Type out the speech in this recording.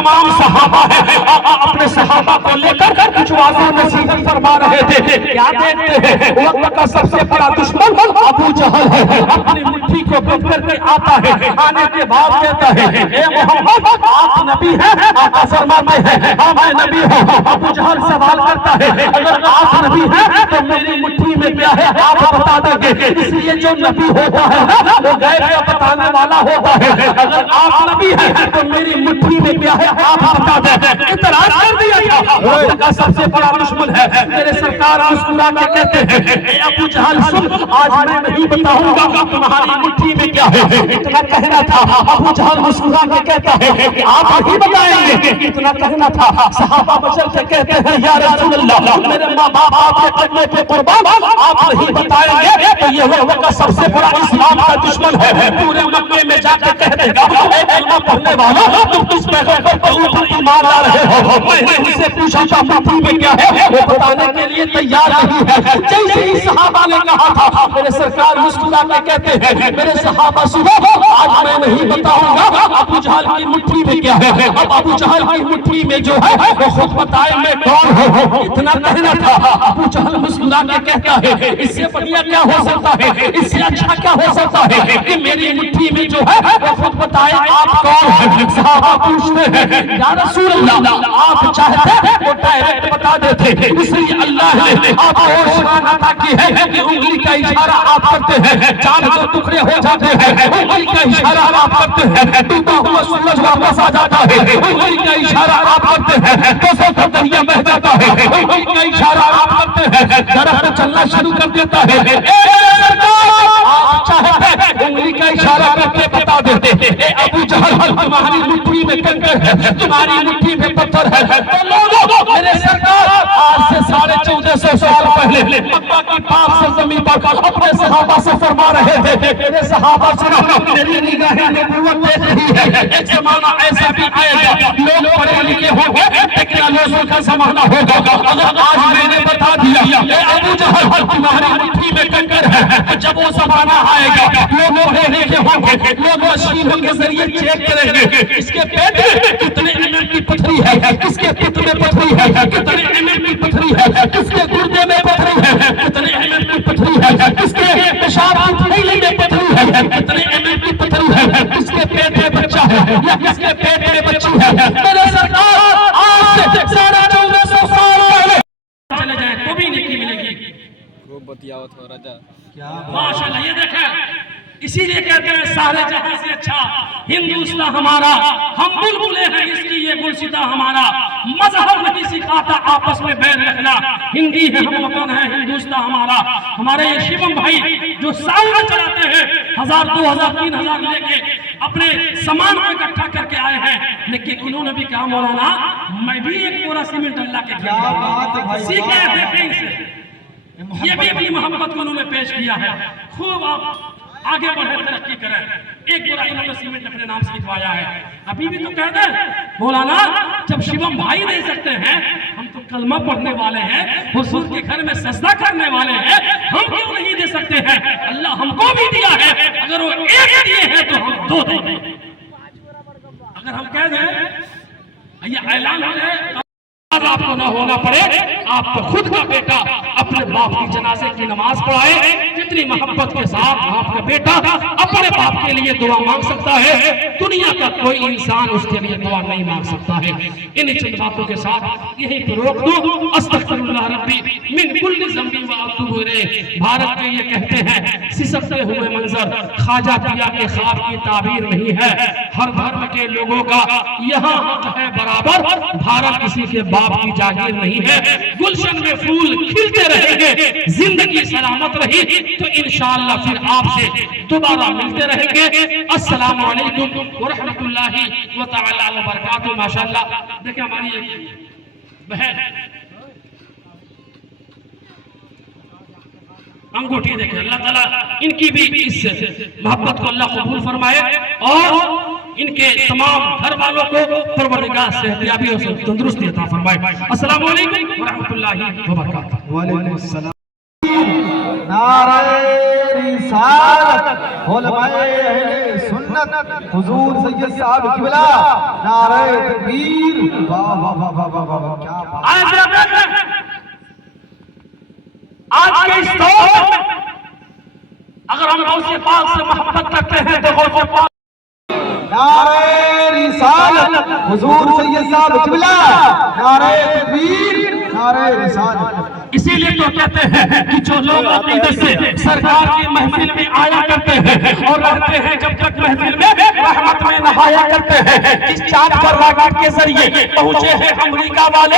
تمام صحابہ ہیں اپنے صحابہ کو لے کر کچھ واضح نصیحت فرما رہے تھے. کیا دیکھتے ہیں وقت کا سب سے بڑا دشمن ابو جہل ہے. اپنی مٹھی کو بند کر کے آتا ہے, آنے کے بعد کہتا ہے اے محمد آپ نبی ہیں؟ آقا فرماتے ہیں ہاں میں نبی ہوں. ابو جہل سوال کرتا ہے اگر آپ نبی ہیں تو میری مٹھی میں کیا ہے آپ بتا دیں گے. اس لیے جو نبی ہوتا ہے وہ غیب کا بتانے والا ہوتا ہے. اگر آپ نبی ہیں تو میری مٹھی میں کیا ہے آپ بتا دیں. اعتراض کر دیا تھا وقت کا سب سے بڑا دشمن ہے. میرے سرکار مسکرا کے کہتے ہیں اے ابو جہل سن, آج میں نہیں بتاؤں گا تمہاری مٹھی میں کیا ہے. اتنا کہنا تھا. ابو جہل مسکرا کے کہتا ہے کہ آپ نہیں بتائیں گے. اتنا کہنا تھا. صحابہ بچل کے کہتے ہیں یا رسول اللہ میرے ماں باپ آپ کے قدمے پہ قربان, آپ نہیں بتائیں گے تو یہ وقت کا سب سے بڑا اسلام کا دشمن ہے. پورے مکے میں جا کے کہہ دے گا اے کلمہ پڑھنے والا تم کس پیغمبر کے اوپر ایمان لا رہے ہو. میں نے ان سے پوچھا تھا مٹھی میں کیا ہے, وہ بتانے کے لیے تیار نہیں ہے. جیسے ہی صحابہ نے کہا تھا میرے سرکار مسکرا کے کہتے ہیں میرے صحابہ سنو, آج میں نہیں بتاؤں گا ابو جہل کی مٹھی میں کیا ہے. اب ابو جہل کی مٹھی میں جو ہے وہ خود بتائے میں کون ہوں. اتنا کہنا تھا. ابو جہل مسکرا کے کہتا ہے اس سے بڑھیا کیا ہو سکتا ہے, اس سے اچھا کیا ہو سکتا ہے کہ میری مٹھی میں جو ہے وہ خود بتائے آپ کون ہیں. صحابہ پوچھتے ہیں یا رسول اللہ آپ چاہتے وہ ڈائریکٹ بتا دیتے, اس لیے اللہ نے آپ کو شان عطا کی ہے کہ انگلی کا اشارہ آپ کرتے ہیں چاند کو ٹکڑے ہو جاتے ہیں. انگلی کا اشارہ آپ کرتے ہیں ڈوبا ہوا سورج واپس آ جاتا ہے. انگلی کا اشارہ آپ کرتے ہیں تو سب دریا بہ جاتا ہے. انگلی کا اشارہ آپ کرتے ہیں درخت چلنا شروع کر دیتا ہے. آپ چاہتے انگلی کا اشارہ کر کے بتا دیتے اے ابو جہل تمہاری مٹھی میں کنکر ہے, تمہاری مٹھی میں پتھر ہے. تو لوگوں میرے سرکار آج سے 1450 سال پہلے مکہ کی پاک سرزمین پر اپنے صحابہ سے فرما رہے تھے میرے صحابہ سنو میری نگاہیں نبوت دیکھ رہی ہے. ایک زمانہ ایسا بھی آئے گا لوگ پڑھے لکھے ہوں گے ٹیکنالوجی کا زمانہ ہوگا. اگر آج میں نے بتا دیا اے ابو جہل تمہاری مٹھی میں کنکر ہے, جب وہ زمانہ آئے گا لوگ پڑھے لکھے ہوں گے, لوگ مشینوں کے ذریعے چیک کریں گے اس کے پیٹ میں کتنے mm کی پتھری ہے, اس کے پیٹ میں پتھری ہے کتنے mm کی پتھری ہے, اس کے گردے میں پتھری ہے کتنے mm کی پتھری ہے, اس کے پیشاب کی تھیلی میں پتھری ہے کتنے mm کی پتھری ہے, اس کے پیٹ میں بچہ ہے یا اس کے پیٹ میں بچی ہے. میرے سرکار آج سے 1450 سال پہلے چلے جائیں تو بھی نیکی ملے گی. بتیاوت ہو رہا کیا ماشاءاللہ. یہ دیکھیں اسی لیے کہتے ہیں سارے جہاں سے اچھا ہندوستان ہمارا, ہم بلبلے ہیں اس کی یہ گلشتہ ہمارا. مذہب نہیں سکھاتا آپس میں بین رکھنا, ہندی ہے ہم وطن ہے ہندوستان ہمارا. ہمارے یہ شیوم بھائی جو سائیکل چلاتے ہیں 1000 2000 3000 لے کے اپنے سامان کو اکٹھا کر کے آئے ہیں, لیکن انہوں نے بھی کہا مولانا میں بھی ایک پورا سیمنٹ اللہ کے گھر سیکھے دیکھیں ان سے. یہ بھی اپنی محبت کو انہوں نے پیش کیا ہے. خوب آپ آگے بڑھیں ترقی کریں. ایک بڑا انہوں نے سیمنٹ اپنے نام سے لکھوایا ہے. ابھی بھی تو کہتے ہیں مولانا جب شیوم بھائی دے سکتے ہیں, ہم تو کلمہ پڑھنے والے ہیں, حضور کے گھر میں سجدہ کرنے والے ہیں, ہم کیوں نہیں دے سکتے ہیں. اللہ ہم کو بھی دیا ہے, اگر وہ ایک دیے ہیں تو ہم 2 دیں گے. اگر ہم کہہ دیں یہ اعلان ہو جائے آپ کو نہ ہونا پڑے, آپ کو خود کا بیٹا اپنے باپ کی جنازے کی نماز پڑھائے. کتنی محبت کے ساتھ آپ کا بیٹا اپنے باپ کے لیے دعا مانگ سکتا ہے, دنیا کا کوئی انسان اس کے لیے دعا نہیں مانگ سکتا ہے. انہیں چند باتوں کے ساتھ یہی پہ روک دوں. استغفر اللہ ربی من کل ذنب و اتوب الیہ. بھارت میں یہ کہتے ہیں سسکتے ہوئے منظر خواجہ پیا کے خواب کی تعبیر نہیں ہے. ہر دھرم کے لوگوں کا یہاں حق ہے برابر, بھارت کسی کے باپ کی جاگیر نہیں ہے. گلشن میں پھول کھلتے رہیں گے, زندگی سلامت رہی تو انشاءاللہ پھر آپ سے دوبارہ ملتے رہیں گے. السلام علیکم ورحمۃ اللہ وتعالی وبرکاتہ. ماشاءاللہ دیکھیں ہماری ایک بہن انگوٹھی دیکھیں, اللہ تعالیٰ ان کی بھی اس محبت کو اللہ قبول فرمائے اور ان کے تمام گھر والوں کو پروردگار صحتیابی اور تندرستی عطا فرمائے. السلام علیکم ورحمۃ اللہ وبرکاتہ. وعلیکم السلام. نعرہ رسالت علماء اہل سنت حضور سید صاحب قبلہ نعرہ تکبیر واہ واہ واہ واہ واہ واہ کیا بات آج آج کے اس دور میں اگر ہم غوث پاک سے محبت کرتے ہیں تو غوث پاک نعرہ رسالت حضور سید صاحب قبلہ نعرہ تکبیر نعرہ رسالت اسی لیے تو کہتے ہیں کہ جو لوگ عقیدت سے سرکار کی محفل میں آیا کرتے ہیں اور رہتے ہیں جب تک محفل میں رحمت میں نہایا کرتے ہیں اس چاند پر راکٹ کے ذریعے پہنچے ہیں امریکہ والے